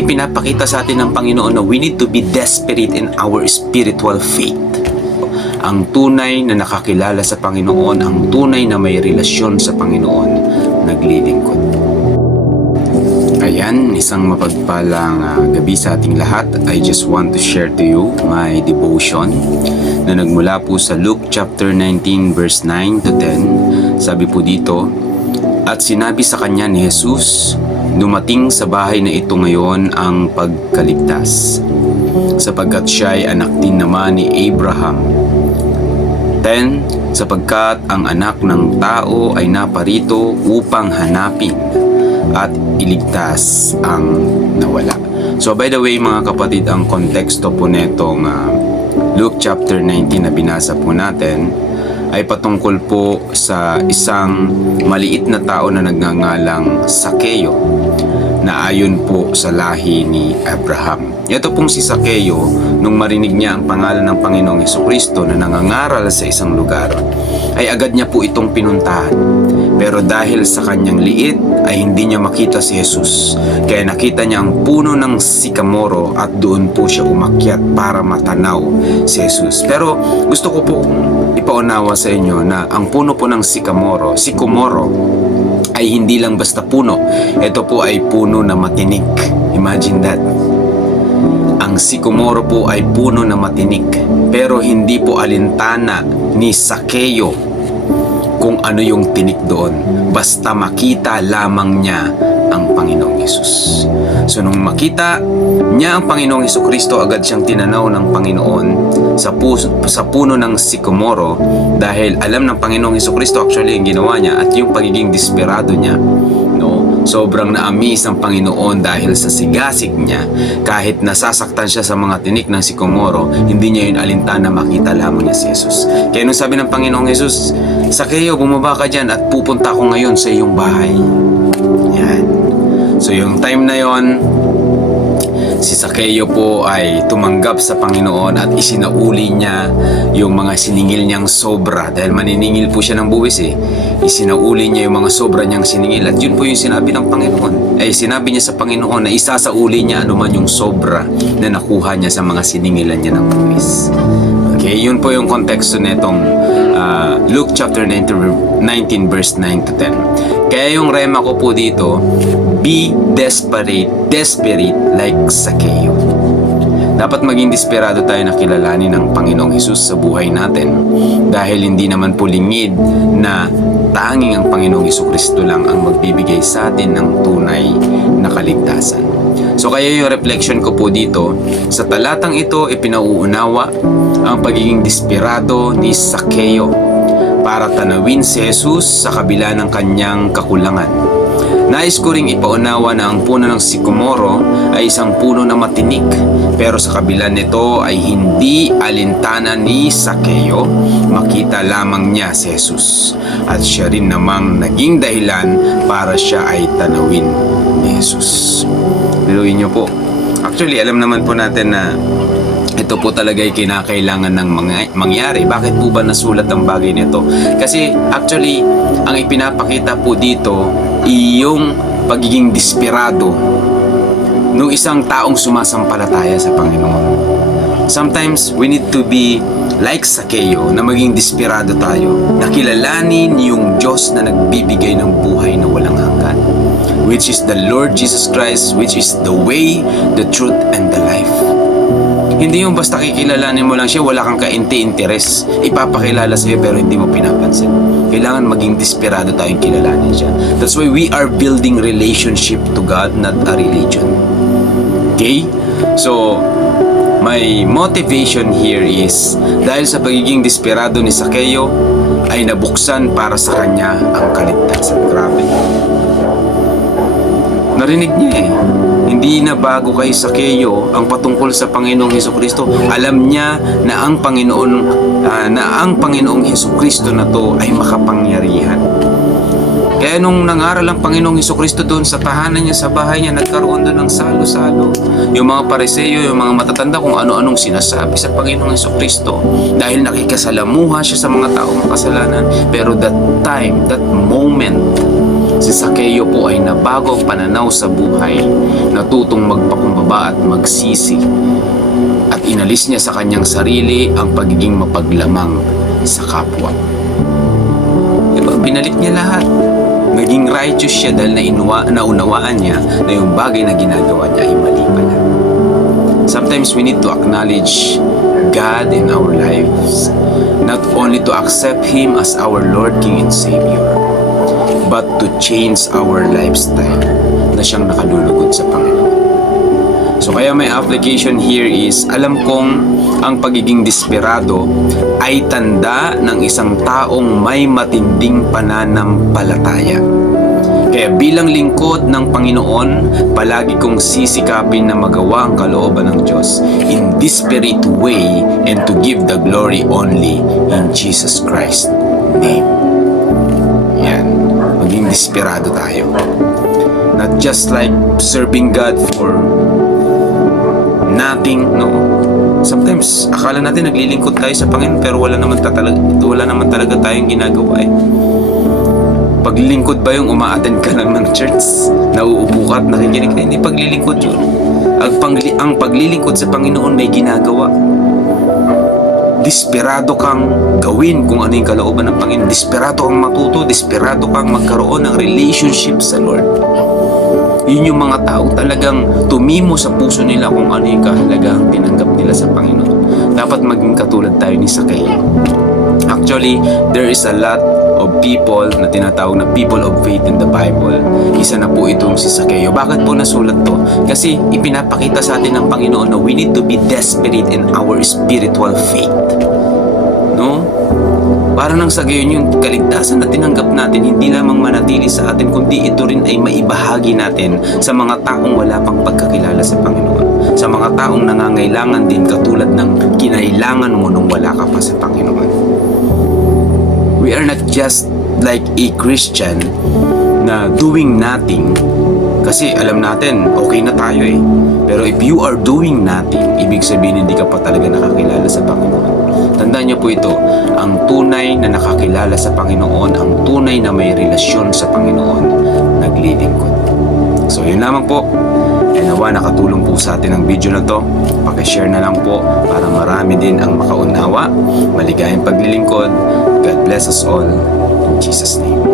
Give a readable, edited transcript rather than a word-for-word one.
ipinapakita sa atin ng Panginoon na we need to be desperate in our spiritual faith. Ang tunay na nakakilala sa Panginoon, ang tunay na may relasyon sa Panginoon, naglilingkod. Ayan, isang mapagpalang gabi sa ating lahat. I just want to share to you my devotion na nagmula po sa Luke chapter 19 verse 9 to 10. Sabi po dito, "At sinabi sa kanya ni Jesus, dumating sa bahay na ito ngayon ang pagkaligtas, sapagkat siya ay anak din naman ni Abraham. 10. Sapagkat ang anak ng tao ay naparito upang hanapin at iligtas ang nawala." So by the way mga kapatid, ang konteksto po netong Luke chapter 19 na binasa po natin ay patungkol po sa isang maliit na tao na nagngangalang Sakeo, na ayon po sa lahi ni Abraham. Ito pong si Sakeo, nung marinig niya ang pangalan ng Panginoong Hesukristo na nangangaral sa isang lugar, ay agad niya po itong pinuntahan. Pero dahil sa kanyang liit, ay hindi niya makita si Jesus. Kaya nakita niya ang puno ng sikamoro at doon po siya umakyat para matanaw si Jesus. Pero gusto ko po ipaunawa sa inyo na ang puno po ng sikamoro, ay hindi lang basta puno. Ito po ay puno na matinik. Imagine that. Ang sikomoro po ay puno na matinik, pero hindi po alintana ni Sakeo kung ano yung tinik doon. Basta makita lamang niya ang Panginoong Hesus. So nung makita niya ang Panginoong Hesukristo, agad siyang tinanaw ng Panginoon sa puno ng sikomoro, dahil alam ng Panginoong Hesukristo actually yung ginawa niya at yung pagiging desperado niya. Sobrang na-amaze ang Panginoon dahil sa sigasig niya. Kahit nasasaktan siya sa mga tinik ng sikomoro, hindi niya yun alintana, makita lamang niya si Jesus. Kaya nung sabi ng Panginoong Jesus, "Sakeo, bumaba ka dyan at pupunta ako ngayon sa iyong bahay." Yan. So yung time na yon, si Sakeo po ay tumanggap sa Panginoon at isinauli niya yung mga siningil niyang sobra. Dahil maniningil po siya ng buwis isinauli niya yung mga sobra niyang siningil. At yun po yung sinabi ng Panginoon. Sinabi niya sa Panginoon na isasauli niya anuman yung sobra na nakuha niya sa mga siningilan niya ng buwis. Okay, yun po yung konteksto netong Luke chapter 19 verse 9 to 10. Kaya yung rema ko po dito, be desperate like Sakeo. Dapat maging desperado tayo na kilalanin ng Panginoong Hesus sa buhay natin, dahil hindi naman po lingid na tanging ang Panginoong Hesukristo lang ang magbibigay sa atin ng tunay na kaligtasan. So kaya yung reflection ko po dito, sa talatang ito ipinauunawa ang pagiging desperado ni Sakeo para tanawin si Jesus sa kabila ng kanyang kakulangan. Nais ko ring ipaunawa na ang puno ng sikomoro ay isang puno na matinik, pero sa kabila nito ay hindi alintana ni Sakeo, makita lamang niya si Jesus. At siya rin namang naging dahilan para siya ay tanawin ni Jesus. Biruin niyo po. Actually, alam naman po natin na ito po talaga ay kinakailangan ng mangyari. Bakit po ba nasulat ang bagay nito? Kasi actually, ang ipinapakita po dito yung pagiging desperado ng isang taong sumasampalataya sa Panginoon. Sometimes we need to be like Sakeo, na maging desperado tayo, na kilalanin yung Diyos na nagbibigay ng buhay na walang hanggan, which is the Lord Jesus Christ, which is the way, the truth, and the life. Hindi yung basta kikilalanin mo lang siya, wala kang kainti-interes, ipapakilala sa'yo pero hindi mo pinapansin. Kailangan maging desperado tayong kilalanin siya. That's why we are building relationship to God, not a religion. Okay? So, my motivation here is, dahil sa pagiging desperado ni Sakeo, ay nabuksan para sa kanya ang kaligtasan. Grabe. Narinig niya Hindi na bago kay Sakeo ang patungkol sa Panginoong Hesukristo. Alam niya na ang Panginoong Hesukristo na to ay makapangyarihan. Kaya nung nangaral ang Panginoong Hesukristo doon sa tahanan niya, sa bahay niya, nagkaroon doon ng salo-salo. Yung mga Pariseo, yung mga matatanda kung ano-anong sinasabi sa Panginoong Hesukristo. Dahil nakikasalamuha siya sa mga taong makasalanan. Pero that time, that moment, Si Sakeo po ay nabago ang pananaw sa buhay, natutong magpakumbaba at magsisi, at inalis niya sa kanyang sarili ang pagiging mapaglamang sa kapwa. Diba? Binalik niya lahat. Naging righteous siya dahil naunawaan niya na yung bagay na ginagawa niya ay mali pala. Sometimes we need to acknowledge God in our lives, not only to accept Him as our Lord, King, and Savior, but to change our lifestyle na siyang nakalulugod sa Panginoon. So kaya may application here is, alam kong ang pagiging desperado ay tanda ng isang taong may matinding pananampalataya. Kaya bilang lingkod ng Panginoon, palagi kong sisikapin na magawa ang kalooban ng Diyos in desperate way and to give the glory only in Jesus Christ's name. Yan. Maging desperado tayo. Not just like serving God for nothing, no. Sometimes, akala natin naglilingkod tayo sa Panginoon pero wala naman talaga tayong ginagawa eh. Paglilingkod ba yung uma-attend ka lang ng church? Nauupo ka at nakikinig ka? Hindi paglilingkod yun. Ang paglilingkod sa Panginoon may ginagawa. Desperado kang gawin kung ano yung kalooban ng Panginoon. Desperado kang matuto. Desperado kang magkaroon ng relationship sa Lord. Yun yung mga tao talagang tumimo sa puso nila kung ano yung kahalagaang tinanggap nila sa Panginoon. Dapat maging katulad tayo ni Sakeo. Actually, there is a lot of people na tinatawag na people of faith in the Bible. Isa na po itong si Sakeo. Bakit po nasulat to? Kasi ipinapakita sa atin ng Panginoon na we need to be desperate in our spiritual faith. No? Para nang sa gayon yung kaligtasan na tinanggap natin hindi lamang manatili sa atin kundi ito rin ay maibahagi natin sa mga taong wala pang pagkakilala sa Panginoon. Sa mga taong nangangailangan din katulad ng kinailangan mo nung wala ka pa sa Panginoon. We are not just like a Christian na doing nothing kasi alam natin okay na tayo eh. Pero if you are doing nothing, ibig sabihin hindi ka pa talaga nakakilala sa Panginoon. Tandaan niyo po ito, ang tunay na nakakilala sa Panginoon, ang tunay na may relasyon sa Panginoon, naglilingkod. So yun lamang po. E nawa nakatulong po sa atin ang video na to. Pakishare na lang po para marami din ang makaunawa. Maligayang paglilingkod. God bless us all. In Jesus' name.